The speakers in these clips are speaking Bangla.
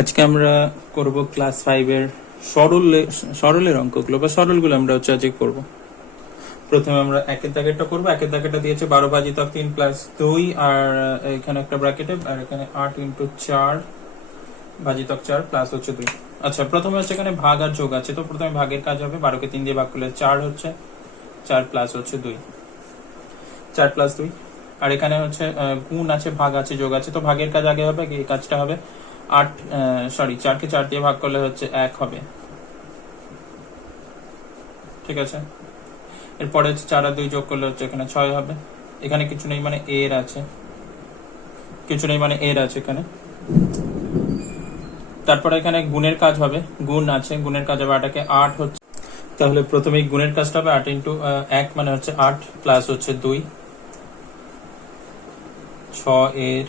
আজকে আমরা করব ক্লাস 5 এর সরলের অঙ্কগুলো বা সরলগুলো আমরা আজকে করব। প্রথমে আমরা একের দাগেরটা করব। একের দাগেরটা দিয়েছে 12 ভাজিতক 3 প্লাস 2 আর এখানে একটা ব্র্যাকেটে আর এখানে 8 ইনটু 4 ভাজিতক 4 প্লাস হচ্ছে 2। আচ্ছা, প্রথমে হচ্ছে এখানে ভাগ আর যোগ আছে, তো প্রথমে ভাগের কাজ হবে। 12 কে 3 দিয়ে ভাগ করলে 4 হচ্ছে, 4 প্লাস হচ্ছে 2, 4 প্লাস 2। আর এখানে হচ্ছে গুণ আছে, ভাগ আছে, যোগ আছে, তো ভাগের কাজ আগে হবে। এই কাজটা হবে 4 কে 4 দিয়ে ভাগ করলে হচ্ছে 1 হবে, ঠিক আছে। এরপরে হচ্ছে 4 আর 2 যোগ করলে হচ্ছে এখানে 6 হবে। এখানে কিছু নেই মানে এর আছে, কিছু নেই মানে এর আছে এখানে। তারপরে এখানে গুণের কাজ হবে, গুণ আছে, গুণের কাজ হবে। 8 কে 8 হচ্ছে, তাহলে প্রথমে গুণের কাজটা হবে 8 ইন্টু 1 মানে হচ্ছে 8 প্লাস হচ্ছে 2, 6 এর।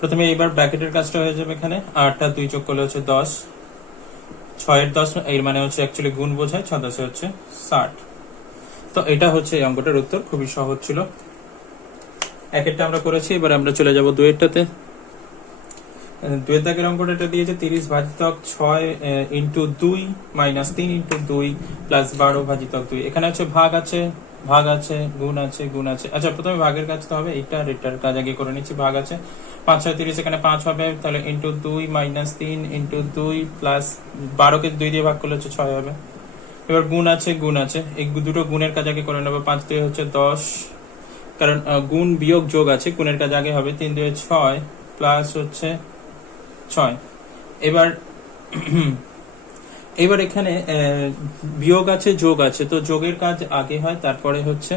প্রথমে এইবার ব্র্যাকেটের কাজটা হয়ে যাবে। এখানে 8 আর 2 যোগ করলে হচ্ছে 10, 6 এর 10 এর মানে হচ্ছে অ্যাকচুয়ালি গুণ বোঝায়, 6 10 হচ্ছে 60। তো এটা হচ্ছে এই অঙ্কটার উত্তর, খুবই সহজ ছিল। একেরটা আমরা করেছি, এবার আমরা চলে যাব দুয়েরটাতে। দুয়ের দাগের অঙ্কটা এটা দিয়েছে 30 ভাজিতক 6 ইন্টু 2 মাইনাস 3 ইন্টু 2 প্লাস 12 ভাজিতক 2। এখানে হচ্ছে ভাগ আছে, ভাগ আছে, গুণ আছে, গুণ আছে। আচ্ছা, প্রথমে ভাগের কাজ তো হবে, এইটা আর এটার কাজ আগে করে নিচ্ছি। ভাগ আছে 5 6 30, এখানে 5 হবে, তাহলে ইন্টু 2 মাইনাস 3 ইন্টু 2 প্লাস 12 কে 2 দিয়ে ভাগ করলে হচ্ছে 6 হবে। এবার গুণ আছে, গুণ আছে, এই দুটো গুণের কাজ আগে করে নেবো। 5 2 হচ্ছে 10, কারণ গুণ বিয়োগ যোগ আছে, গুণের কাজ আগে হবে। 3 2 6 প্লাস হচ্ছে 6। এবার এবার এখানে বিয়োগ আছে, যোগ আছে, তো যোগের কাজ আগে হয়, তারপরে হচ্ছে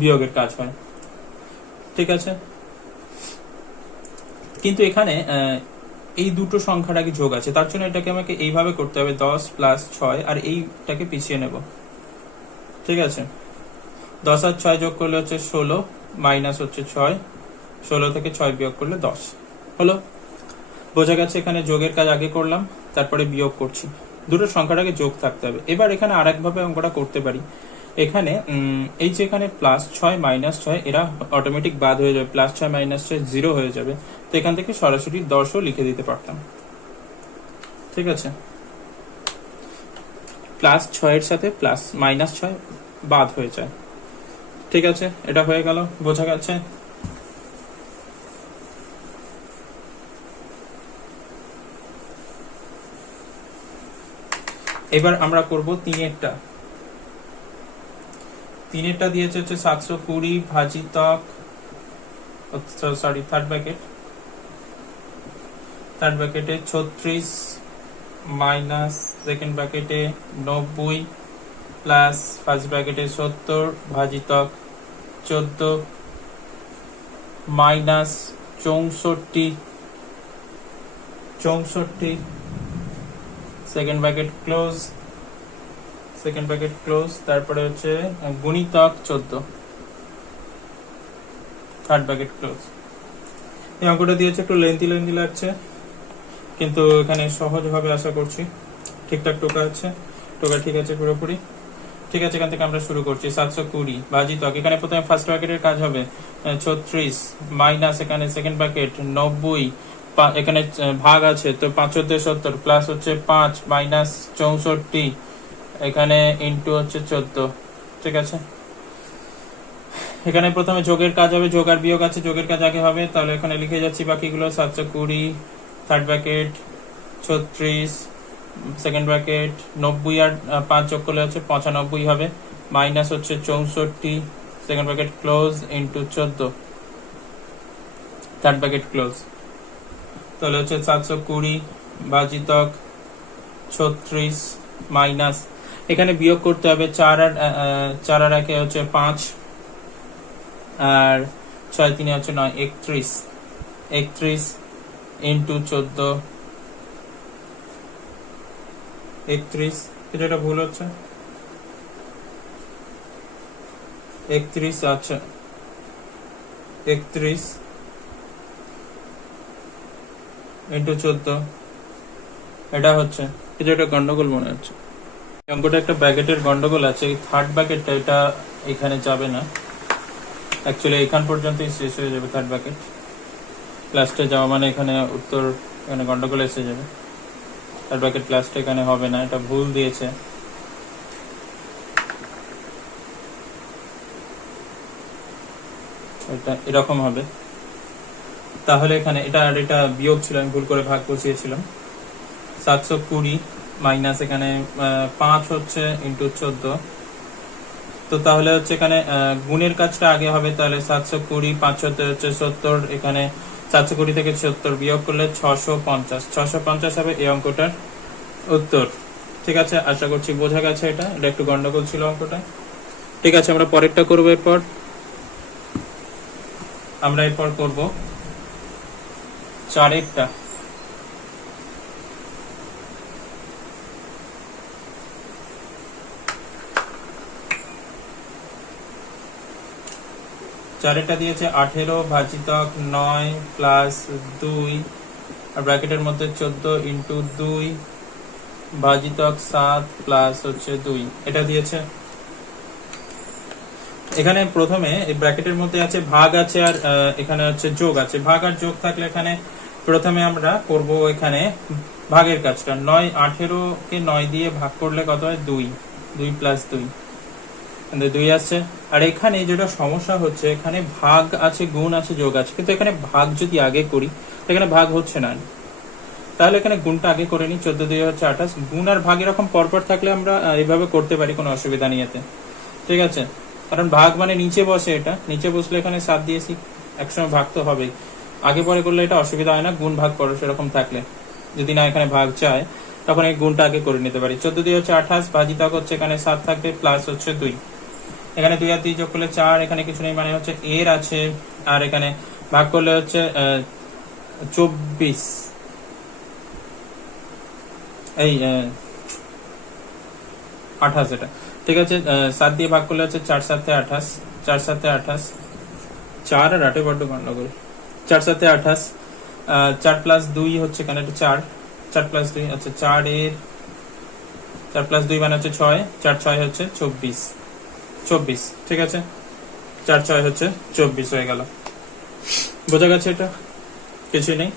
বিয়োগের কাজ হয়, ঠিক আছে। কিন্তু এখানে এই দুটো সংখ্যার আগে যোগ আছে, তার জন্য এটাকে আমাকে এইভাবে করতে হবে, 10 প্লাস 6, আর এইটাকে পিছিয়ে নেব, ঠিক আছে। 10 আর 6 যোগ করলে হচ্ছে 16 মাইনাস হচ্ছে 6, 16 থেকে 6 বিয়োগ করলে 10 হলো। বোঝা গেছে, এখানে যোগের কাজ আগে করলাম, তারপরে বিয়োগ করছি। দুটো সংখ্যার আগে যোগ থাকতে হবে। এবার এখানে আরেকভাবে অঙ্কটা করতে পারি। এখানে এই যে এখানে প্লাস 6 মাইনাস 6 এরা অটোমেটিক বাদ হয়ে যাবে, প্লাস 6 মাইনাস 6 0 হয়ে যাবে। তো এখান থেকে সরাসরি 10ও লিখে দিতে পারতাম, ঠিক আছে। প্লাস 6 এর সাথে প্লাস মাইনাস 6 বাদ হয়ে যায়, ঠিক আছে। এটা হয়ে গেল, বোঝা গেছে। এবার আমরা করব তিনেরটা। তিনেরটা দিয়েছে হচ্ছে 720 ভাজিতক, সরি থার্ড ব্র্যাকেটে 36 মাইনাস সেকেন্ড ব্র্যাকেটে 90 প্লাস ফার্স্ট ব্র্যাকেটে 70 ভাজিতক 14 মাইনাস 64 সেকেন্ড ব্র্যাকেট ক্লোজ, তারপরে হচ্ছে গুণিতক 14 থার্ড ব্র্যাকেট ক্লোজ। এই অঙ্কটা দিয়েছে, একটু লেন্থি লাগছে, কিন্তু এখানে সহজ হবে আশা করছি। ঠিকঠাক টোকা আছে, টোকা ঠিক আছে পুরোপুরি, ঠিক আছে। এখান থেকে আমরা শুরু করছি। 720 ভাজিতক, এখানে প্রথমে ফার্স্ট ব্র্যাকেটের কাজ হবে 36 মাইনাস এখানে সেকেন্ড ব্র্যাকেট 90, এখানে ভাগ আছে তো 5 14 70 প্লাস হচ্ছে 5 মাইনাস 64, এখানে ইন্টু হচ্ছে 14, ঠিক আছে। এখানে প্রথমে যোগের কাজ হবে, যোগ আর বিয়োগ আছে, যোগের কাজ আগে হবে, তাহলে এখানে লিখে যাচ্ছি বাকিগুলো। 720 থার্ড ব্র্যাকেট 36 সেকেন্ড ব্র্যাকেট 90 আর 5 যোগ করলে হচ্ছে 95 হবে, মাইনাস হচ্ছে 64 second bracket close into 14 third bracket close. তাহলে হচ্ছে 720 ভাজিতক 36 মাইনাস, এখানে বিয়োগ করতে হবে 4 আর 1 হচ্ছে 5 আর 6 3 হচ্ছে 9, 31 ইন্টু 14, 31, এটা ভুল হচ্ছে, 31, আচ্ছা 31 ইন্টু 14, এটা হচ্ছে, এটা গন্ডগোল মনে হচ্ছে। অঙ্কটা একটা ব্র্যাকেটের গন্ডগোল আছে, এই থার্ড ব্র্যাকেটটা এটা এখানে যাবে না, অ্যাকচুয়ালি এখান পর্যন্তই শেষ হয়ে যাবে থার্ড ব্র্যাকেট। লাস্টে যাওয়া মানে এখানে উত্তর এখানে গন্ডগোল এসে যাবে, থার্ড ব্র্যাকেট লাস্টে এখানে হবে না, এটা ভুল দিয়েছে। এটা এরকম হবে, তাহলে এখানে এটা আর এটা বিয়োগ ছিল, আমি ভুল করে ভাগ বসিয়েছিলাম। 720 মাইনাস এখানে 5 হচ্ছে ইন্টু 14, তো তাহলে হচ্ছে এখানে গুণের কাজটা আগে হবে, তাহলে 720 5 হচ্ছে 70, এখানে 720 থেকে 70 বিয়োগ করলে 650 হবে এই অঙ্কটার উত্তর। ঠিক আছে, আশা করছি বোঝা গেছে। এটা একটু গন্ডগোল ছিল অঙ্কটা। ঠিক আছে, আমরা পরেরটা করবো। এরপর করব 4-এরটা। চারেরটা দিয়েছে 18 ভাজিতক 9 প্লাস 2 আর ব্র্যাকেটের মধ্যে 14 ইন্টু 2 ভাজিতক 7 প্লাস হচ্ছে 2, এটা দিয়েছে। এখানে প্রথমে এই ব্র্যাকেটের মধ্যে আছে ভাগ আছে আর এখানে হচ্ছে যোগ আছে। ভাগ আর যোগ থাকলে এখানে প্রথমে আমরা করব এখানে ভাগের কাজটা। 18 কে 9 দিয়ে ভাগ করলে কত হয়? 2 প্লাস 2 2 আসছে। আর এখানে যেটা সমস্যা হচ্ছে, এখানে ভাগ আছে, গুণ আছে, যোগ আছে, কিন্তু এখানে ভাগ যদি আগে করি এখানে ভাগ হচ্ছে না, তাহলে এখানে গুণটা আগে করে নিই। 14 2 হচ্ছে 28। গুণ আর ভাগ এরকম পরপর থাকলে আমরা এইভাবে করতে পারি, কোনো অসুবিধা নেই এতে। ঠিক আছে, কারণ ভাগ মানে নিচে বসে, এটা নিচে বসলে এখানে 7 দিয়েছি, একসময় ভাগ তো হবেই। আগে পরে করলে এটা অসুবিধা হয় না, গুণ ভাগ পরে সেরকম থাকলে। যদি না এখানে ভাগ চায় তখন এই গুণটা আগে করে নিতে পারি। 14 2 হচ্ছে 28, ভাজিতক হচ্ছে এখানে 7 থাকবে, প্লাস হচ্ছে 2, এখানে 2 আর 2 যোগ করলে 4, এখানে কিছু নেই মানে হচ্ছে এর আছে, আর এখানে ভাগ করলে হচ্ছে 24, এই 28 এটা। ঠিক আছে, 7 দিয়ে ভাগ করলে হচ্ছে 4 7 28, 4 7 28, 4 আর 8 বড্ড গন্ডগোল। 4 7 28, 4 প্লাস 2 হচ্ছে এখানে এটা 4 প্লাস 2, আচ্ছা 4 প্লাস 2 মানে হচ্ছে 6, 4 6 হচ্ছে 24। ঠিক আছে, 4 6 হচ্ছে 24 হয়ে গেল। বোঝা গেছে? এটা কিছু নেই,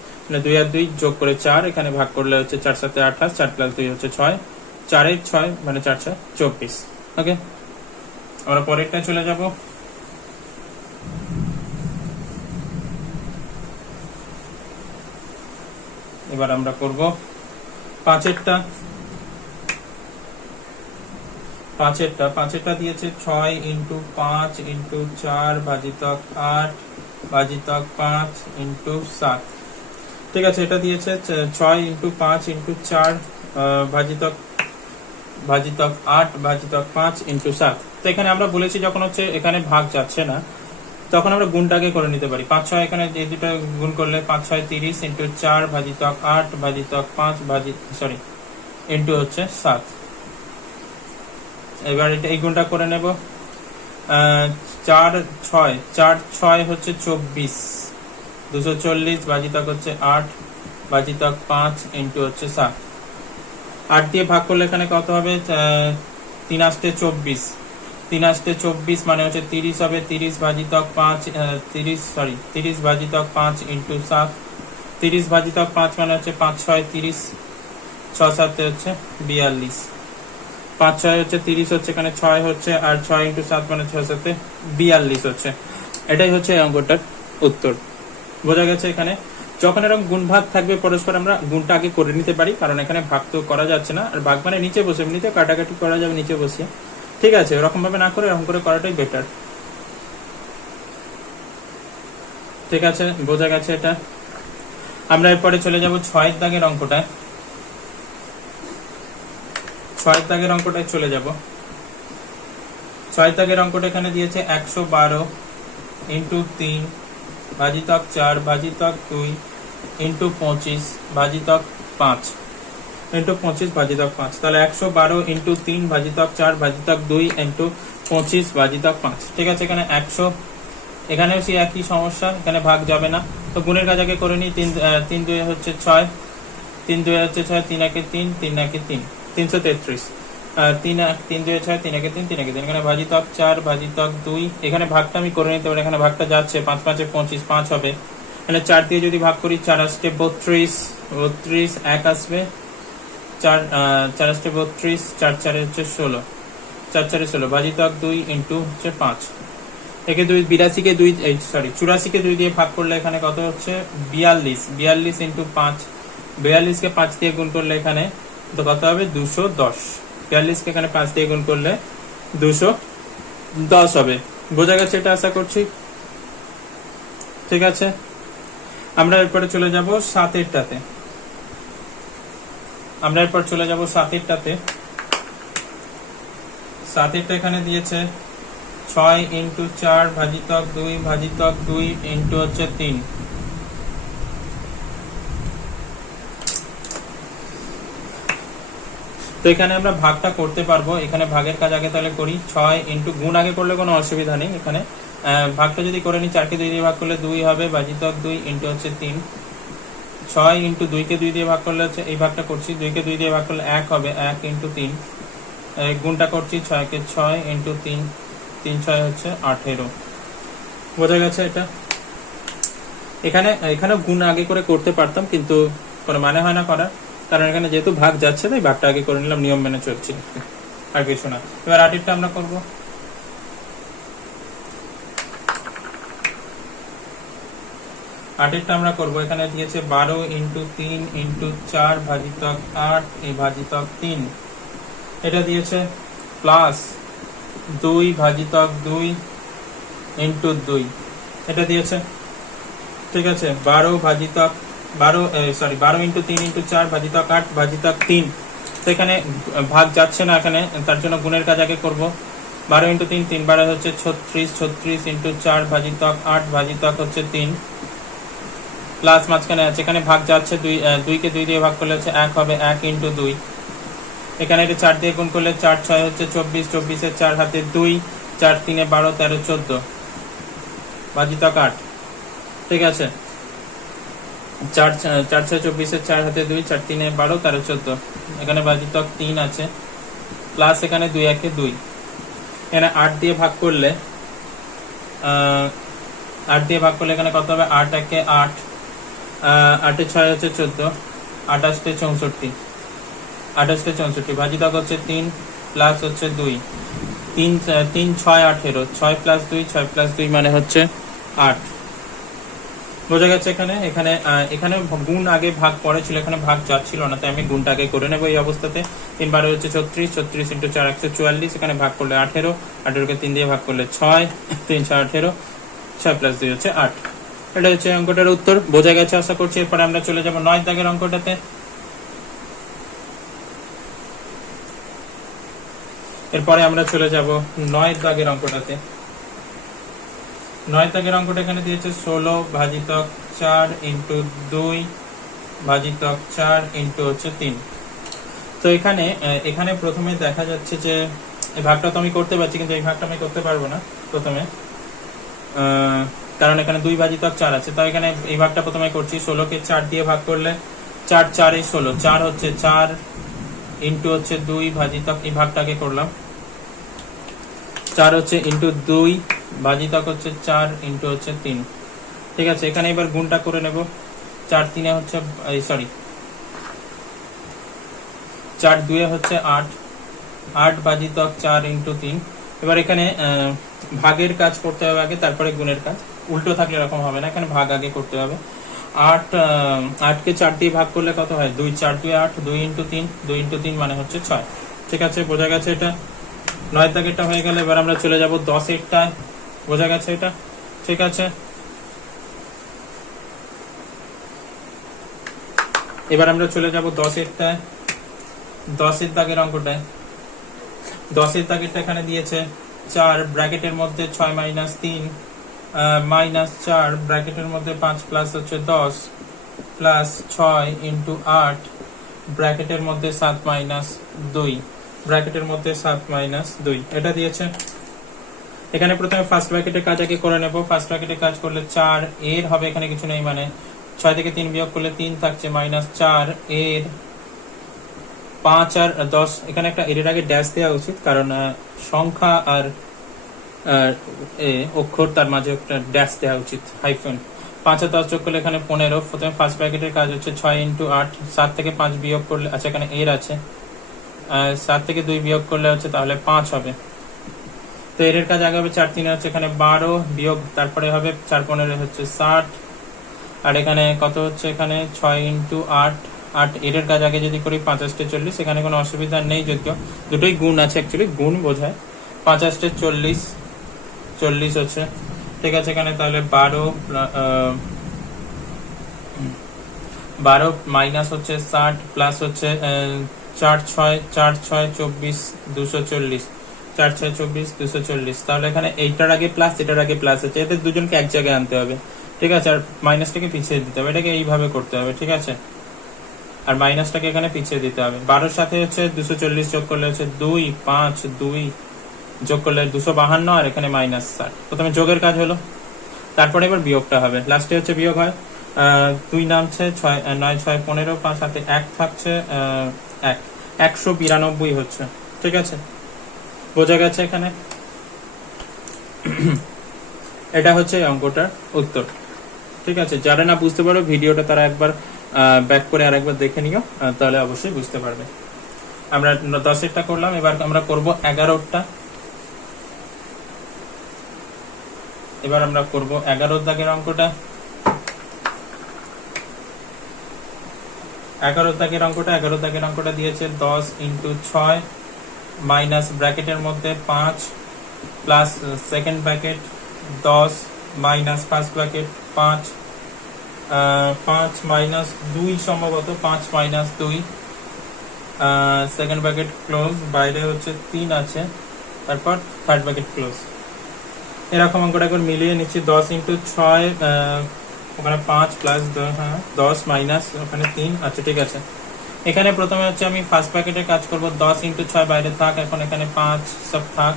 2 আর 2 যোগ করে 4, এখানে ভাগ করলে হচ্ছে 4 7 28, 4 প্লাস 2 হচ্ছে 6, 4 6 মানে 4 6 24। ওকে, আমরা পরেরটা চলে যাব। এবার আমরা করব 5-এরটা। 5-এরটা দিয়েছে 6 ইন্টু 5 ইন্টু 4 ভাজিতক 8 ভাজিতক 5 ইন্টু 7। ঠিক আছে, এটা দিয়েছে 6 ইন্টু 5 ইন্টু 4 ভাজিতক 8 ভাজিতক 5 ইন্টু 7। তো এখানে আমরা বলেছি যখন হচ্ছে এখানে ভাগ যাচ্ছে না তখন আমরা গুণটাকে করে নিতে পারি। 5 6 এখানে এই দুটো গুণ করলে 5 6 30 ইন্টু 4 ভাজিতক 8 ভাজিতক 5 ইন্টু হচ্ছে 7। এবার এটা এই গুণটা করে নেব। 4 6 হচ্ছে 24, 240 ভাজিতক হচ্ছে 8 ভাজিতক 5 ইন্টু হচ্ছে 7। 8 দিয়ে ভাগ করলে এখানে কত হবে? 3 8 24, 3 8 24 মানে হচ্ছে 30 হবে। 30 ভাজিতক 5 30 ভাজিতক 5 ইন্টু 7। 30 ভাজিতক 5 মানে হচ্ছে 5 6 30, 6 7 হচ্ছে 42, 5 6 হচ্ছে 30 হচ্ছে, এখানে 6 হচ্ছে, আর 6 ইন্টু 7 মানে 6 7 42 হচ্ছে। এটাই হচ্ছে এই অঙ্কটার উত্তর। বোঝা গেছে? এখানে যখন এরকম গুণ ভাগ থাকবে পরস্পর আমরা গুণটা আগে করে নিতে পারি, কারণ এখানে ভাগ তো করা যাচ্ছে না, আর ভাগ মানে নিচে বসে, এমনিতে কাটাকাটি করা যাবে নিচে বসিয়ে। ঠিক আছে, এরকম ভাবে না করে এরকম করে করাটাই বেটার। ঠিক আছে, বোঝা গেছে এটা। আমরা এরপরে চলে যাব 6-এর দাগের অঙ্কটায়। 6-এর দাগের অঙ্কটায় চলে যাব। 6-এর দাগের অঙ্কটা এখানে দিয়েছে 112 ইন্টু 3 ভাজিতক 4 ভাজিতক 2 ইন্টু 25 ভাজিতক 5 ইন্টু 25 ভাজিতক 5। তাহলে 112 ইন্টু 3 ভাজিতক 4 ভাজিতক 2 ইন্টু 25 ভাজিতক 5। ঠিক আছে, এখানে 100, এখানেও সেই একই সমস্যা, এখানে ভাগ যাবে না, তো গুণের কাজ আগে করে নিই। 3 2 হচ্ছে 6, 3 2 হচ্ছে 6, 3 1 3, 3 1 3, 333, 3 2 6, 3 1 3, 3 1 3, এখানে ভাজিতক 4 ভাজিতক 2, এখানে ভাগটা আমি করে নিতে পারি, এখানে ভাগটা যাচ্ছে 5 5 25, 5 হবে, মানে 4 দিয়ে যদি ভাগ করি 4 আসতে 32, 32 এক আসবে, 4 4 আসতে 32, 4 4 হচ্ছে 16, 4 4 16 ভাজিতক 2 ইন্টু হচ্ছে 5। একে 82 কে 2 84 কে 2 দিয়ে ভাগ করলে এখানে কত হচ্ছে 42, 42 ইন্টু 5, 42 কে 5 দিয়ে গুণ করলে এখানে তো কত হবে 210, 42 কে এখানে 5 দিয়ে গুণ করলে 210 হবে। বোঝা গেছে এটা আশা করছি, ঠিক আছে। আমরা এরপরে চলে যাব 7এরটাতে। আমরা এরপর চলে যাব 7এরটাতে। 7এরটা এখানে দিয়েছে 6 ইন্টু 4 ভাজিতক 2 ভাজিতক 2 ইন্টু হচ্ছে 3। তো এখানে আমরা ভাগটা করতে পারবো, এখানে ভাগের কাজ আগে তাহলে করি। 6 ইন্টু গুণ আগে করলে কোনো অসুবিধা নেই, এখানে ভাগটা যদি করে নিই 4 কে 2 দিয়ে ভাগ করলে 2 হবে, ভাজিতক 2 ইন্টু হচ্ছে 3। 6 ইন্টু 2 কে 2 দিয়ে ভাগ করলে হচ্ছে এই ভাগটা করছি, 2 কে 2 দিয়ে ভাগ করলে 1 হবে, 1 ইন্টু 3। গুণটা করছি 6 কে 6 ইন্টু 3, 3 6 হচ্ছে 18। বোঝা গেছে এটা। এখানে গুণ আগে করে করতে পারতাম কিন্তু কোনো মানে হয় না করার, কারণ এখানে যেহেতু ভাগ যাচ্ছে তাই ভাগটা আগে করে নিলাম, নিয়ম মেনে চলছি, আর কিছু না। এবার 8এরটা আমরা করবো। 8এরটা আমরা করবো, এখানে দিয়েছে 12 ইন্টু 3 ইন্টু 4 ভাজিতক 8 এই ভাজিতক 3। এটা দিয়েছে প্লাস 2 ভাজিতক 2 ইন্টু 2, এটা দিয়েছে, ঠিক আছে। 12 ভাজিতক 12 ইন্টু 3 ইন্টু 4 ভাজিতক 8 ভাজিতক 3। তো এখানে ভাগ যাচ্ছে না, এখানে তার জন্য গুণের কাজ আগে করবো। 12 ইন্টু 3 3 12 হচ্ছে 36, 36 ইন্টু 4 ভাজিতক 8 ভাজিতক হচ্ছে 3, প্লাস মাঝখানে আছে, এখানে ভাগ যাচ্ছে 2 কে 2 দিয়ে ভাগ করলে হচ্ছে 1 হবে, 1 ইন্টু 2। এখানে এটা 4 দিয়ে গুণ করলে 4 6 হচ্ছে 24, 24 এর 4 হাতে 2, 4 3 12 13 14 ভাজিতক 8, ঠিক আছে। 4 6 24 এর 4 হাতে 2, 4 3 12 13 14, এখানে ভাজিতক 3 আছে, প্লাস এখানে 2 1 2। এখানে 8 দিয়ে ভাগ করলে 8 দিয়ে ভাগ করলে এখানে কত হবে 8 1 8, 8 6 হচ্ছে 14, 28 64, 28 64 ভাজিতক হচ্ছে 3 প্লাস হচ্ছে 2, 3 3 6 18, 6 প্লাস 2 6 প্লাস 2 মানে হচ্ছে 8। বোঝা গেছে। এখানে গুণ আগে ভাগ পরে ছিল, এখানে ভাগ যাচ্ছিল না, তাই আমি গুণটা আগে করে নেবো এই অবস্থাতে। 3 12 হচ্ছে 36, 36 ইন্টু 4 144, এখানে ভাগ করলে 18, 18 কে 3 দিয়ে ভাগ করলে 6, 3 6 18, 6 প্লাস 2 হচ্ছে 8। এটা হচ্ছে অঙ্কটার উত্তর। বোঝা গেছে আশা করছি। এরপরে আমরা চলে যাব 9 দাগের অঙ্কটাতে। এরপরে আমরা চলে যাব 9 দাগের অঙ্কটাতে। 9 দাগের অঙ্কটা এখানে দিয়েছে 16 ভাজিতক 4 ইন্টু 2 ভাজিতক 4 ইন্টু হচ্ছে 3। তো এখানে প্রথমে দেখা যাচ্ছে যে এই ভাগটা তো আমি করতে পারছি, কিন্তু এই ভাগটা আমি করতে পারবো না প্রথমে, কারণ এখানে 2 ভাজিতক 4 আছে। তাই এখানে এই ভাগটা প্রথমে করছি। 16 কে 4 দিয়ে ভাগ করলে 4 4 এ 16, 4 হচ্ছে 4 ইন্টু হচ্ছে 2 ভাজিতক, এই ভাগটাকে করলাম। 4 হচ্ছে ইন্টু 2 ভাজিতক হচ্ছে 4 ইন্টু হচ্ছে 3, ঠিক আছে। এখানে এবার গুণটা করে নেব। 4 3 হচ্ছে 4 2 হচ্ছে 8, 8 ভাজিতক 4 ইন্টু 3। এবার এখানে ভাগের কাজ করতে হবে আগে, তারপরে গুণের কাজ। উল্টো থাকলে এরকম হবে না, এখানে ভাগ আগে করতে হবে। 8 কে 4 দিয়ে ভাগ করলে কত হয় 2 4 2 8, 2 ইন্টু 3, 2 ইন্টু 3 মানে হচ্ছে 6, ঠিক আছে। বোঝা গেছে এটা। 9 দাগেরটা হয়ে গেল। এবার আমরা চলে যাব 10এরটা। বোঝা গেছে এটা, ঠিক আছে। এবার আমরা চলে যাব 10এরটা। 10এর দাগের অঙ্কটায়। 10এর দাগেরটা এখানে দিয়েছে 4 ব্র্যাকেটের মধ্যে 6 মাইনাস 3 মাইনাস 4 ব্র্যাকেটের মধ্যে 5 প্লাস হচ্ছে 10 প্লাস 6 ইন্টু 8 ব্র্যাকেটের মধ্যে 7 মাইনাস 2 ব্র্যাকেটের মধ্যে 7 মাইনাস 2, এটা দিয়েছে। এখানে প্রথমে ফার্স্ট ব্র্যাকেটের কাজ আগে করে নেব। ফার্স্ট ব্র্যাকেটের কাজ করলে 4 এর হবে, এখানে কিছু নেই, মানে 6 থেকে 3 বিয়োগ করলে 3 থাকছে, মাইনাস 4 এর 5 আর 10। এখানে একটা এর আগে ড্যাশ দেওয়া উচিত, কারণ সংখ্যা আর অক্ষর তার মাঝে একটা ড্যাশ দেওয়া উচিত, হাইফেন। 5 আর 10 যোগ করলে এখানে 15। প্রথমে ফার্স্ট ব্র্যাকেটের কাজ হচ্ছে 6 ইন্টু 8, 7 থেকে 5 বিয়োগ করলে, আচ্ছা এখানে এর আছে, 7 থেকে 2 বিয়োগ করলে হচ্ছে তাহলে 5 হবে। তো এর কাজ আগে হবে 4 3 হচ্ছে এখানে 12 বিয়োগ, তারপরে হবে 4 15 হচ্ছে 60, আর এখানে কত হচ্ছে এখানে 6 ইন্টু 8, এর কাজ আগে যদি করি 50 40, এখানে কোনো অসুবিধা নেই, যদিও দুটোই গুণ আছে, অ্যাকচুয়ালি গুণ বোঝায়। 50 40 হচ্ছে, ঠিক আছে। এখানে তাহলে 12 মাইনাস হচ্ছে 60 প্লাস হচ্ছে 4 6 24 240, 4 6 24 240। তাহলে এখানে এইটার আগে প্লাস, এটার আগে প্লাস আছে, এদের দুজনকে এক জায়গায় আনতে হবে, ঠিক আছে। আর মাইনাসটাকে পিছিয়ে দিতে হবে, এটাকে এইভাবে করতে হবে, ঠিক আছে। আর মাইনাসটাকে এখানে পিছিয়ে দিতে হবে। 12-র সাথে হচ্ছে 240 যোগ করলে হচ্ছে 2 5 2 যোগ করলে 252, আর এখানে মাইনাস 60। প্রথমে যোগের কাজ হলো, তারপরে এবার বিয়োগটা হবে। লাস্টে হচ্ছে বিয়োগ হয়, 2 নামছে 6 9 6 15, 5 হাতে 1 থাকছে, 192 হচ্ছে, ঠিক আছে। বোঝা গেছে এখানে? এটা হচ্ছে অঙ্কটার উত্তর, ঠিক আছে। যারা না বুঝতে পারো ভিডিওটা তারা একবার ব্যাক করে আর একবার দেখে নিও, তাহলে অবশ্যই বুঝতে পারবে। আমরা 10-এরটা করলাম, এবার আমরা করব 11-টা। এবার আমরা করব 11 দাগের অঙ্কটা। 11 দাগের অঙ্কটা দিয়েছে 10 ইন্টু 6 মাইনাস ব্র্যাকেটের মধ্যে 5 plus second bracket 10 minus first bracket 5 minus 2 সম্ভবত, 5 মাইনাস 2, সেকেন্ড ব্র্যাকেট ক্লোজ, বাইরে হচ্ছে 3 আছে, তারপর থার্ড ব্র্যাকেট ক্লোজ। এরকম অঙ্কটা একবার মিলিয়ে নিচ্ছি। 10 ইন্টু 6 ওখানে 5 প্লাস 10 মাইনাস ওখানে 3, আচ্ছা ঠিক আছে। এখানে প্রথমে হচ্ছে আমি ফার্স্ট ব্র্যাকেটের কাজ করব, 10 ইন্টু 6 বাইরে থাক, এখন এখানে 5 সব থাক।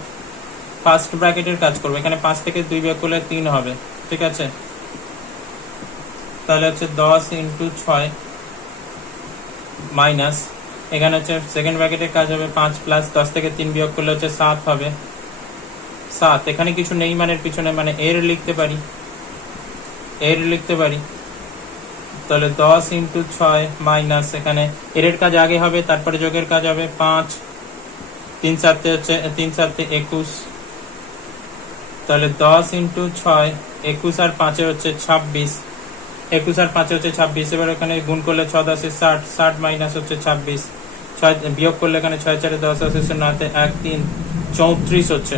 ফার্স্ট ব্র্যাকেটের কাজ করব, এখানে 5 থেকে 2 বিয়োগ করলে 3 হবে, ঠিক আছে। তাহলে হচ্ছে 10 ইন্টু 6 মাইনাস, এখানে হচ্ছে সেকেন্ড ব্র্যাকেটের কাজ হবে 5 প্লাস 10 থেকে 3 বিয়োগ করলে হচ্ছে 7 হবে, 7। এখানে কিছু নেই মানের পিছনে, মানে এর লিখতে পারি, তাহলে 10 ইন্টু 6 মাইনাস, এখানে এর কাজ আগে হবে, তারপরে যোগের কাজ হবে 5 3 7 হচ্ছে 3 7 21, তাহলে 10 ইন্টু 6 21 আর 5 হচ্ছে 26, 21 আর 5 হচ্ছে 26। এবার এখানে গুণ করলে 6 10 60, 60 মাইনাস হচ্ছে 26, 6 বিয়োগ করলে এখানে 6 4 10 আছে 9 1 3 34 হচ্ছে,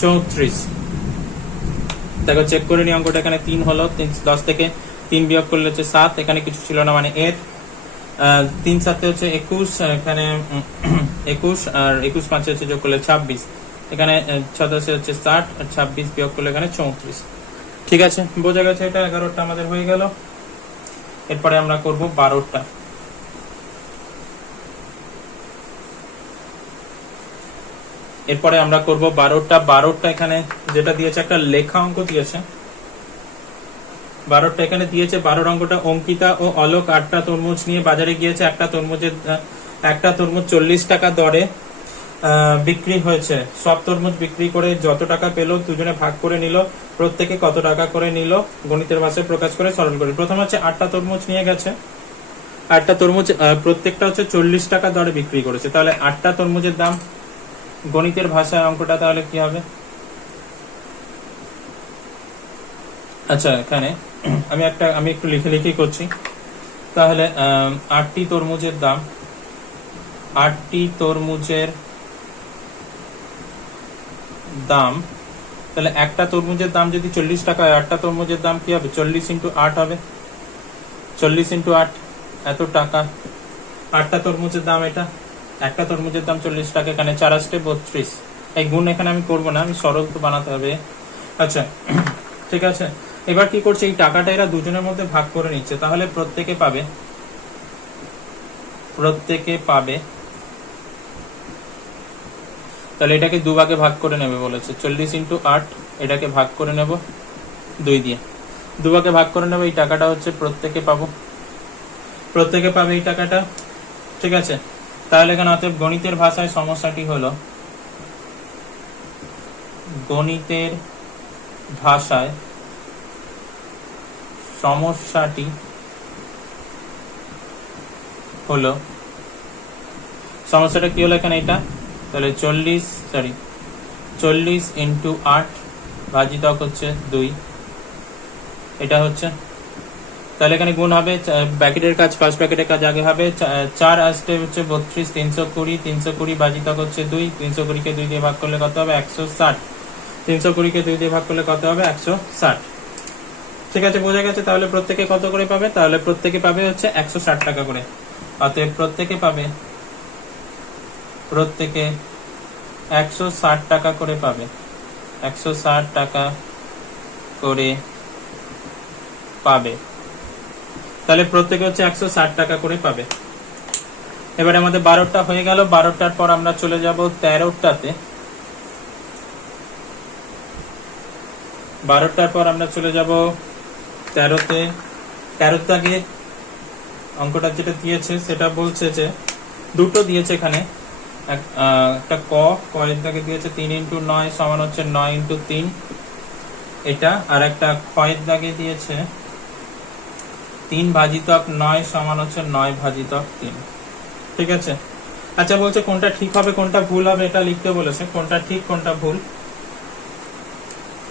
34। দেখো চেক করে নি অঙ্কটা, এখানে 3 হলো, 10 থেকে 3 বিয়োগ করলে হচ্ছে 7, এখানে কিছু ছিল না, মানে এর 3 7 হচ্ছে 21, এখানে 21 আর 21 5 হচ্ছে যোগ করলে 26, এখানে 6 10 হচ্ছে 60 আর 26 বিয়োগ করলে এখানে 34, ঠিক আছে। বোঝা গেছে? এটা 11টা আমাদের হয়ে গেল। এরপরে আমরা করব 12টা। এখানে যেটা দিয়েছে একটা লেখা অঙ্ক দিয়েছে, 12টা এখানে দিয়েছে। 12 অঙ্কটা, অঙ্কিতা ও অলোক 8টা তরমুজ নিয়ে বাজারে গিয়েছে। একটা তরমুজ 40 টাকা দরে বিক্রি হয়েছে। সব তরমুজ বিক্রি করে যত টাকা পেল দুজনে ভাগ করে নিল, প্রত্যেকে কত টাকা করে নিল গণিতের ভাষায় প্রকাশ করে সরল করে। প্রথম হচ্ছে 8টা তরমুজ নিয়ে গেছে, 8টা তরমুজ প্রত্যেকটা হচ্ছে 40 টাকা দরে বিক্রি করেছে। তাহলে 8টা তরমুজের দাম গণিতের ভাষায় অঙ্কটা তাহলে কি হবে? আচ্ছা এখানে আমি একটু লিখে করছি। তাহলে 8টি তরমুজের দাম, তাহলে একটা তরমুজের দাম যদি 40 টাকা হয়, 8টা তরমুজের দাম কি হবে? 40 ইন্টু 8 হবে, 40 ইন্টু 8 এত টাকা। 8টা তরমুজের দাম এটা, একটা তরমুজের দাম 40 টাকা, এখানে 4 আসতে 32। এই গুণ এখানে আমি করবো না, আমি সরল তো বানাতে হবে। আচ্ছা ঠিক আছে, এবার কি করছে, এই টাকাটা এরা দুজনের মধ্যে ভাগ করে নিচ্ছে। তাহলে প্রত্যেকে পাবে, তাহলে এটাকে দুভাগে ভাগ করে নেবে বলেছে। 40 ইন্টু 8 এটাকে ভাগ করে নেব 2 দিয়ে, দুভাগে ভাগ করে নেব। এই টাকাটা হচ্ছে প্রত্যেকে পাবে এই টাকাটা, ঠিক আছে। তাহলে এখানে অতএব গণিতের ভাষায় সমস্যাটি হলো, গণিতের ভাষায় সমস্যাটি হলো, সমস্যাটা কি হলো এখানে এটা, তাহলে 40 ইন্টু 8 ভাজিতক হচ্ছে 2, এটা হচ্ছে, তাহলে এখানে গুণ হবে, ব্র্যাকেটের কাজ ফার্স্ট ব্র্যাকেটের কাজ আগে হবে, 4 আসতে হচ্ছে 32, 320 ভাজিতক হচ্ছে 2, 320 কে 2 দিয়ে ভাগ করলে কত হবে 160, 320 কে 2 দিয়ে ভাগ করলে কত হবে 160। ঠিক আছে, বোঝা গেছে। তাহলে প্রত্যেকে কত করে পাবে, তাহলে প্রত্যেকে পাবে হচ্ছে 160 টাকা করে। অতএব প্রত্যেকে 160 টাকা করে পাবে, 160 টাকা করে পাবে। তাহলে প্রত্যেকে হচ্ছে 160 টাকা করে পাবে। এবারে আমাদের 12টা হয়ে গেল। 12টার পর আমরা চলে যাব 13টাতে। 12টার পর আমরা চলে যাব 13তে। 13তে আগে অঙ্কটা যেটা দিয়েছে সেটা বলছে যে দুটো দিয়েছে এখানে, একটা ক এর দাগে দিয়েছে 3 ইন্টু 9 সমান হচ্ছে 9 ইন্টু 3 এটা, আর একটা খ এর দাগে দিয়েছে 3 ভাজিতক 9 সমান হচ্ছে 9 ভাজিতক 3। ঠিক আছে, আচ্ছা বলছে কোনটা ঠিক হবে কোনটা ভুল হবে এটা লিখতে বলেছে, কোনটা ঠিক কোনটা ভুল।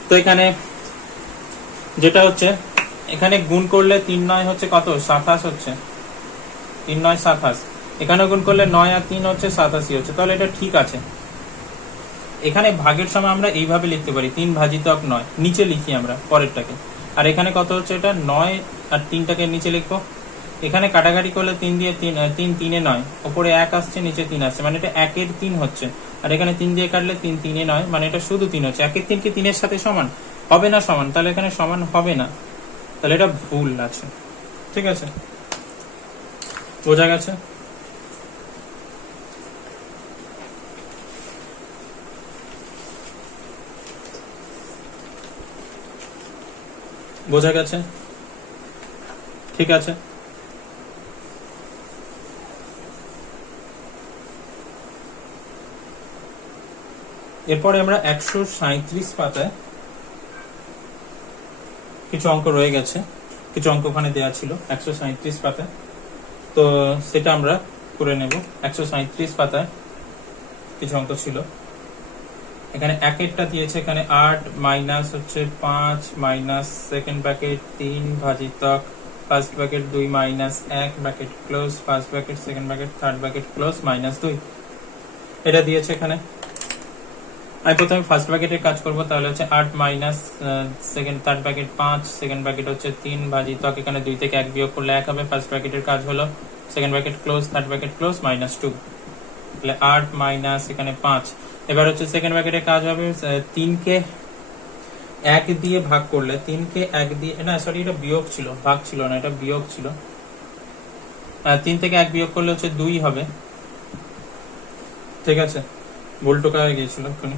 তো এখানে যেটা হচ্ছে, এখানে গুণ করলে 3 9 হচ্ছে কত 27 হচ্ছে, 3 9 27, এখানে গুণ করলে 9 আর 3 হচ্ছে 87 হচ্ছে, তাহলে এটা ঠিক আছে। এখানে ভাগের সময় আমরা এইভাবে লিখতে পারি 3 ভাজিতক 9, নিচে লিখি আমরা পরেরটাকে, আর এখানে কত হচ্ছে এটা 9 আর 3টাকে নিচে লিখবো। এখানে কাটাকাটি করলে 3 দিয়ে 3 3 এ 9, উপরে 1 আসছে নিচে 3 আসছে, মানে এটা 1 এর 3 হচ্ছে, আর এখানে 3 দিয়ে কাটলে 3 3 এ 9, মানে এটা শুধু 3 হচ্ছে। 1 এর 3 কি 3 এর সাথে সমান হবে না? সমান, তাহলে এখানে সমান হবে না, তাহলে এটা ভুল আছে। ঠিক আছে, বোঝা গেছে? বোঝা গেছে? ঠিক আছে, এরপরে আমরা 137 পাতায় কিছু অঙ্ক রয়ে গেছে, কিছু অঙ্ক ওখানে দেওয়া ছিল 137 পাতায়, তো সেটা আমরা করে নেব। 137 পাতায় কিছু অঙ্ক ছিল, এখানে একেরটা দিয়েছে, এখানে 8 মাইনাস হচ্ছে 5 মাইনাস সেকেন্ড ব্র্যাকেট 3 ভাজিতক first bracket 2 minus 1 bracket close first bracket second bracket third bracket close minus 2, এটা দিয়েছে এখানে। আমি প্রথমে ফার্স্ট ব্র্যাকেটের কাজ করব, তাহলে হচ্ছে 8 minus second third bracket 5 second bracket হচ্ছে 3 ভাজিতক এখানে 2 থেকে 1 বিয়োগ করলে 1 হবে, ফার্স্ট ব্র্যাকেটের কাজ হলো second bracket close third bracket close minus 2, তাহলে 8 মাইনাস এখানে 5। এবার হচ্ছে সেকেন্ড ব্র্যাকেটের কাজ হবে 3 কে 1 দিয়ে ভাগ করলে, 3 কে 1 দিয়ে, না সরি এটা বিয়োগ ছিল, ভাগ ছিল না, এটা বিয়োগ ছিল। 3 থেকে 1 বিয়োগ করলে হচ্ছে 2 হবে। ঠিক আছে, ভুল টোকা হয়ে গিয়েছিল এক্ষুনি।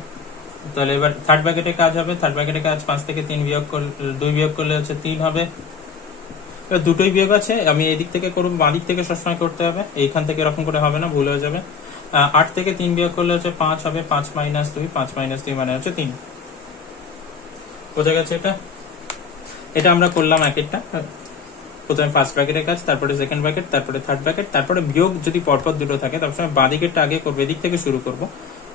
তাহলে এবার থার্ড ব্র্যাকেটের কাজ হবে, থার্ড ব্র্যাকেটের কাজ 5 থেকে 3 বিয়োগ করলে 2 বিয়োগ করলে হচ্ছে 3 হবে। এবার দুটোই বিয়োগ আছে, আমি এদিক থেকে করব, বাঁ দিক থেকে সবসময় করতে হবে, এইখান থেকে এরকম করে হবে না, ভুল হয়ে যাবে। 8 থেকে 3 বিয়োগ করলে হচ্ছে 5 হবে, 5 মাইনাস 2, 5 মাইনাস 2 মানে হচ্ছে 3। বোঝা গেছে? এটা আমরা করলাম একেরটা, প্রথমে ফার্স্ট ব্র্যাকেটের কাজ, তারপরে সেকেন্ড ব্র্যাকেট, তারপরে থার্ড ব্র্যাকেট, তারপরে বিয়োগ যদি পরপর দুটো থাকে তার সময় বাঁ দিকেরটা আগে করবো, এদিক থেকে শুরু করব,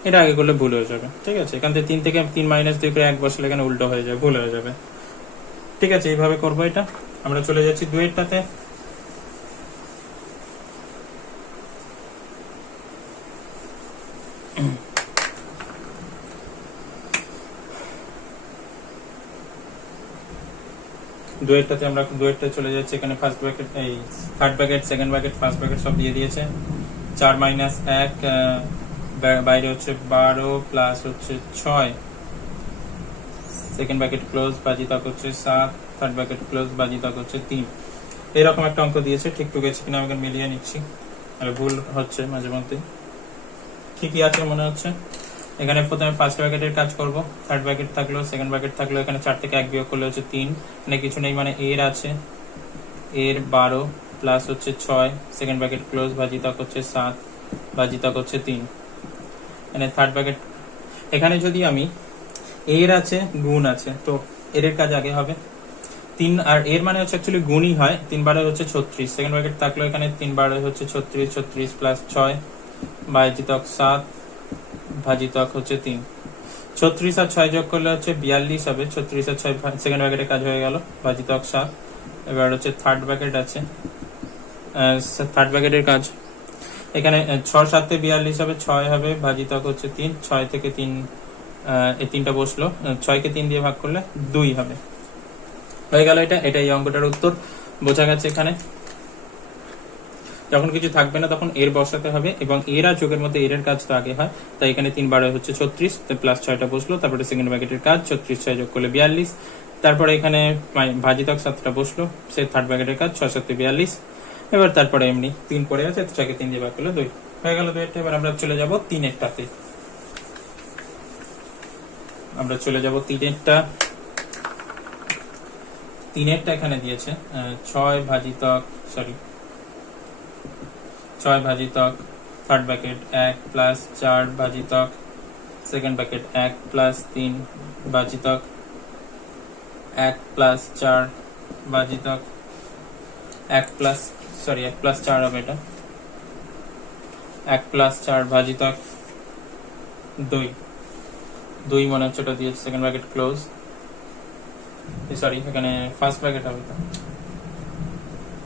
এটা আগে করলে ভুল হয়ে যাবে। ঠিক আছে, এখান থেকে 3 থেকে 3 মাইনাস 2 করে 1 বসলে এখানে উল্টো হয়ে যাবে, ভুল হয়ে যাবে। ঠিক আছে, এইভাবে করবো এটা। আমরা চলে যাচ্ছি 2এরটাতে। দুয়েরটাতে আমরা দুয়েরটাতে চলে যাচ্ছি, এখানে ফার্স্ট ব্র্যাকেট এই third bracket second bracket first bracket সব দিয়ে দিয়েছে। 4 মাইনাস 1 বাইরে হচ্ছে 12 প্লাস হচ্ছে 6 সেকেন্ড ব্র্যাকেট ক্লোজ বাজিতক হচ্ছে 7 থার্ড ব্র্যাকেট ক্লোজ বাজিতক হচ্ছে 3। এরকম একটা অঙ্ক দিয়েছে, ঠিক টুক আছে কিনা আমি মিলিয়ে নিচ্ছি, আর ভুল হচ্ছে মাঝে মধ্যে। ঠিকই আছে মনে হচ্ছে। এখানে প্রথমে ফার্স্ট ব্র্যাকেটের কাজ করব, থার্ড ব্র্যাকেট থাকলো সেকেন্ড ব্র্যাকেট থাকলো, এখানে 4 থেকে 1 বিয়োগ করলে হচ্ছে 3, মানে কিছু নেই, মানে এর আছে, এর 12 প্লাস হচ্ছে 6 সেকেন্ড ব্র্যাকেট ক্লোজ ভাজিতক হচ্ছে 7 ভাজিতক হচ্ছে 3। মানে থার্ড ব্র্যাকেট, এখানে যদি আমি এর আছে গুণ আছে, তো এর কাজ আগে হবে, তিন আর এর মানে হচ্ছে অ্যাকচুয়ালি গুণই হয়, 3 বারে হচ্ছে 36, সেকেন্ড ব্র্যাকেট থাকলো এখানে 3 বারে হচ্ছে 36, 36 প্লাস 6 ভাজিতক 7 ভাজিতক হচ্ছে 3, 36 আর 6 যোগ করলে হচ্ছে 42 হবে, 36 আর 6 সেকেন্ড ব্র্যাকেটে কাজ হয়ে গেল, ভাজিতক 7। এবার হচ্ছে থার্ড ব্র্যাকেট আছে, থার্ড ব্র্যাকেটের কাজ এখানে 6 7 42 হবে, 6 হবে ভাজিতক হচ্ছে 3, 6 থেকে 3 এই 3টা বসলো, 6 কে 3 দিয়ে ভাগ করলে 2 হবে, হয়ে গেল। এটা এই অঙ্কটার উত্তর। বোঝা গেছে এখানে যখন কিছু থাকবে না তখন এর বসাতে হবে, এবং এর আর যোগের মধ্যে এর কাজ তো আগে হয়, তাই এখানে 3 বারে হচ্ছে 36 প্লাস 6টা বসলো, তারপরে সেকেন্ড ব্র্যাকেটের কাজ 36 6 যোগ করলে 42, তারপরে এখানে ভাজিতক 7টা বসলো, সে থার্ড ব্র্যাকেটের কাজ 6 7 42। এবার তারপরে এমনি 3 পড়ে আছে, 6 কে 3 দিয়ে ভাগ করলে 2 হয়ে গেল 2 এবার আমরা চলে যাব 3 এরটাতে। আমরা চলে যাব 3 এরটা। 3 এরটা এখানে দিয়েছে 6 ভাজিতক 6 ভাজিতক থার্ড ব্র্যাকেট 1 প্লাস 4 ভাজিতক সেকেন্ড ব্র্যাকেট 1 প্লাস 3 ভাজিতক 1 প্লাস 4 ভাজিতক 1 প্লাস 4 হবে, এটা 1 প্লাস 4 ভাজিতক 2 মনে হচ্ছে ওটা দিয়েছে, সেকেন্ড ব্র্যাকেট ক্লোজ, এখানে ফার্স্ট ব্র্যাকেট হবে,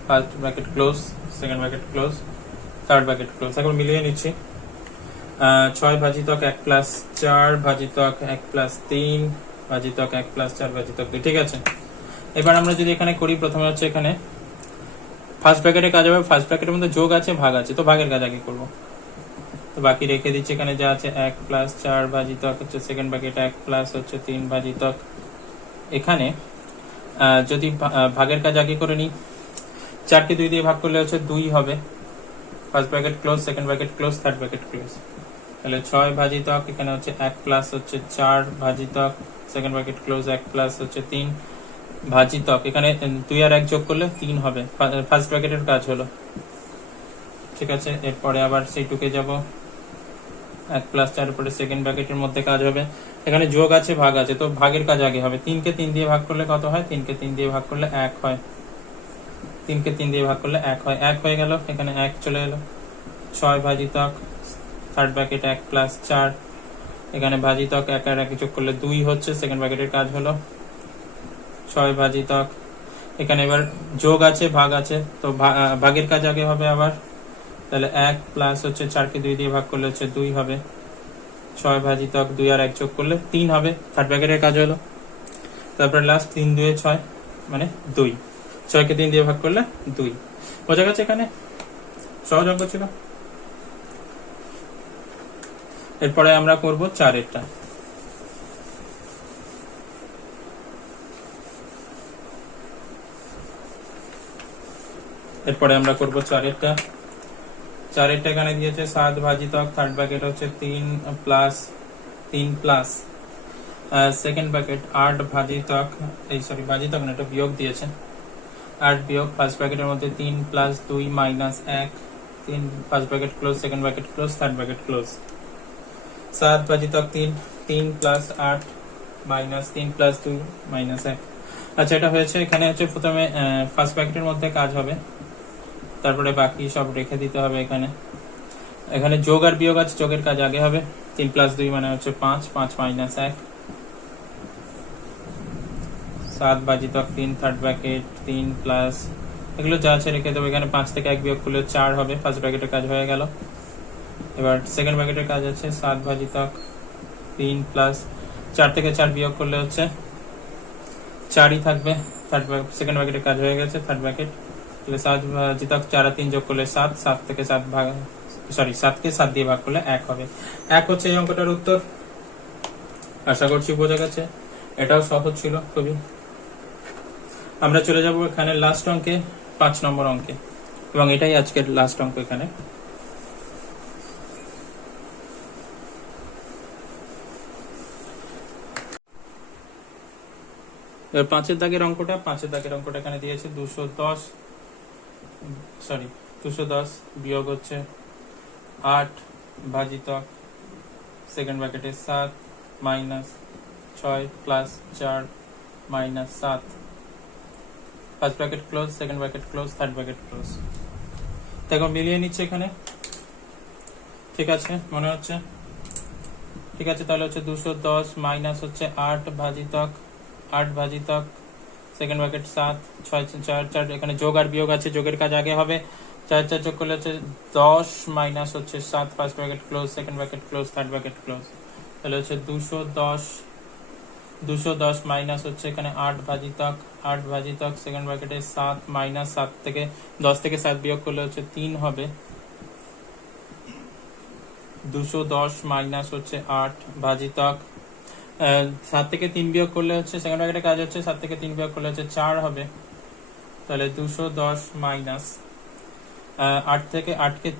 first bracket close, second bracket close, third bracket close. এখন মিলিয়ে নিচ্ছি, 6 ভাজিতক 1 প্লাস 4 ভাজিতক 1 প্লাস 3 ভাজিতক 1 প্লাস 4 ভাজিতক 2, ঠিক আছে। এবার আমরা যদি এখানে করি, প্রথমে হচ্ছে এখানে ফার্স্ট ব্র্যাকেটে কাজ হবে, ফার্স্ট ব্র্যাকেটের মধ্যে যোগ আছে ভাগ আছে, তো ভাগের কাজ আগে করবো, তো বাকি রেখে দিচ্ছি। এখানে যা আছে 1 প্লাস 4 ভাজিতক হচ্ছে সেকেন্ড ব্র্যাকেট 1 প্লাস হচ্ছে 3 ভাজিতক, এখানে যদি ভাগের কাজ আগে করে নিই, 4 কে 2 দিয়ে ভাগ করলে হচ্ছে 2 হবে, first bracket close, second bracket close, third bracket close, তাহলে 6 ভাজিতক এখানে হচ্ছে 1 প্লাস হচ্ছে 4 ভাজিতক সেকেন্ড ব্র্যাকেট ক্লোজ 1 প্লাস হচ্ছে 3 ভাজিতক, এখানে 2 আর 1 যোগ করলে 3 হবে, ফার্স্ট ব্র্যাকেটের কাজ হলো, ঠিক আছে। এরপরে আবার সেই টুকে যাব, 1 প্লাস 4 পরে সেকেন্ড ব্র্যাকেটের মধ্যে কাজ হবে, এখানে যোগ আছে ভাগ আছে, তো ভাগের কাজ আগে হবে। 3 কে 3 দিয়ে ভাগ করলে কত হয়, 3 কে 3 দিয়ে ভাগ করলে 1 হয়, 3 কে 3 দিয়ে ভাগ করলে 1 হয়, 1 হয়ে গেল, এখানে 1 চলে এলো। 6 ভাজিতক থার্ড ব্র্যাকেট 1 প্লাস 4, এখানে ভাজিতক 1 আর 1 যোগ করলে 2 হচ্ছে, সেকেন্ড ব্র্যাকেটের কাজ হলো। 6 ভাজিতক এখানে এবার যোগ আছে ভাগ আছে, তো ভাগের কাজ আগে হবে আবার, তাহলে 1 প্লাস হচ্ছে 4 কে 2 দিয়ে ভাগ করলে হচ্ছে 2 হবে, 6 ভাজিতক 2 আর 1 যোগ করলে 3 হবে, থার্ড ব্র্যাকেটের কাজ হলো। তারপরে লাস্ট 3 2 6 মানে 2, 6 কে 3 দিয়ে ভাগ করলে 2, বোঝা গেছে। এখানে সহজ অঙ্ক ছিল। এরপরে আমরা করব 4 এরটা। এরপরে আমরা করব 4 এরটা। 4 এরটা এখানে দিয়েছে 7 ভাজিতক থার্ড ব্র্যাকেট হচ্ছে 3 প্লাস সেকেন্ড ব্র্যাকেট 8 ভাজিতক ভাজিতক না, এটা বিয়োগ দিয়েছে, 8 বিয়োগ ফার্স্ট ব্র্যাকেটের মধ্যে 3 plus 2 minus 1, 3 first bracket close, second bracket close, third bracket close, 7 ভাজিতক 3 প্লাস 8 মাইনাস 3 প্লাস 2 মাইনাস 1। আচ্ছা, এটা হয়েছে। এখানে হচ্ছে প্রথমে ফার্স্ট ব্র্যাকেটের মধ্যে কাজ হবে, তারপরে বাকি সব রেখে দিতে হবে। এখানে যোগ আর বিয়োগ আছে, যোগের কাজ আগে হবে, 3 প্লাস 2 মানে হচ্ছে 5, 5 মাইনাস 1, 7 ভাজিতক 3 থার্ড ব্র্যাকেট 3 প্লাস, এগুলো যা আছে রেখে দেবো। এখানে 5 থেকে 1 বিয়োগ করলে 4 হবে, ফার্স্ট ব্র্যাকেটের কাজ হয়ে গেল। এবার সেকেন্ড ব্র্যাকেটের কাজ আছে 7 ভাজিতক 3 প্লাস, 4 থেকে 4 বিয়োগ করলে হচ্ছে 4ই থাকবে, থার্ড সেকেন্ড ব্র্যাকেটের কাজ হয়ে গেছে, থার্ড ব্র্যাকেট। তাহলে 7 ভাজিতক 4 আর 3 যোগ করলে 7, 7 থেকে 7 ভাগ 7 কে 7 দিয়ে ভাগ করলে 1 হবে। 1 হচ্ছে এই অঙ্কটার উত্তর। আশা করছি বোঝা গেছে, এটাও সহজ ছিল খুবই। আমরা চলে যাব এখানে লাস্ট অঙ্কে, 5 নম্বর অঙ্কে, এবং এটাই আজকের লাস্ট অঙ্ক। এখানে এবার 5 দাগের অঙ্কটা এখানে দিয়েছে 210 বিয়োগ হচ্ছে 8 ভাজিতক সেকেন্ড ব্র্যাকেটে 7 minus 6 plus 4 minus 7, first bracket close, second bracket close, third bracket close. দেখো মিলিয়ে নিচ্ছে এখানে, ঠিক আছে মনে হচ্ছে? ঠিক আছে, তাহলে হচ্ছে 210 মাইনাস হচ্ছে 8 ভাজিতক 8 ভাজিতক সেকেন্ড ব্র্যাকেট 7, 6 4 4, এখানে যোগ আর বিয়োগ আছে, যোগের কাজ আগে হবে। 4 4 যোগ করলে হচ্ছে 10 মাইনাস হচ্ছে 7, first bracket close, second bracket close, third bracket close. তাহলে হচ্ছে 210 মাইনাস হচ্ছে এখানে 8 ভাজিতক সেকেন্ড ব্র্যাকেটে 7 মাইনাস 7 থেকে 10 থেকে 7 বিয়োগ করলে হচ্ছে 3 হবে। 210 মাইনাস হচ্ছে 8 ভাজিতক 7 থেকে 3 বিয়োগ করলে হচ্ছে সেকেন্ড ব্র্যাকেটে কাজ হচ্ছে, 7 থেকে 3 বিয়োগ করলে হচ্ছে 4 হবে। তাহলে 210 মাইনাস 8 থেকে 8 কে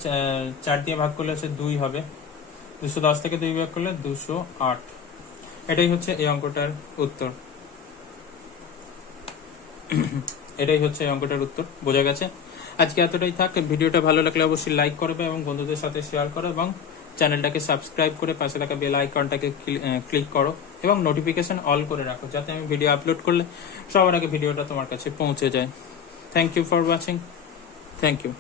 4 দিয়ে ভাগ করলে হচ্ছে 2 হবে। 210 থেকে 2 বিয়োগ করলে 208। এটাই হচ্ছে এই অঙ্কটার উত্তর। এটাই হচ্ছে এই অঙ্কটার উত্তর। বোঝা গেছে? আজকে এতটাই থাক। ভিডিওটা ভালো লাগলে অবশ্যই লাইক করবে এবং বন্ধুদের সাথে শেয়ার করো, এবং চ্যানেলটাকে সাবস্ক্রাইব করে পাশে থাকা বেল আইকনটাকে ক্লিক করো এবং নোটিফিকেশন অল করে রাখো, যাতে আমি ভিডিও আপলোড করলে সবার আগে ভিডিওটা তোমার কাছে পৌঁছে যায়। Thank you for watching. Thank you.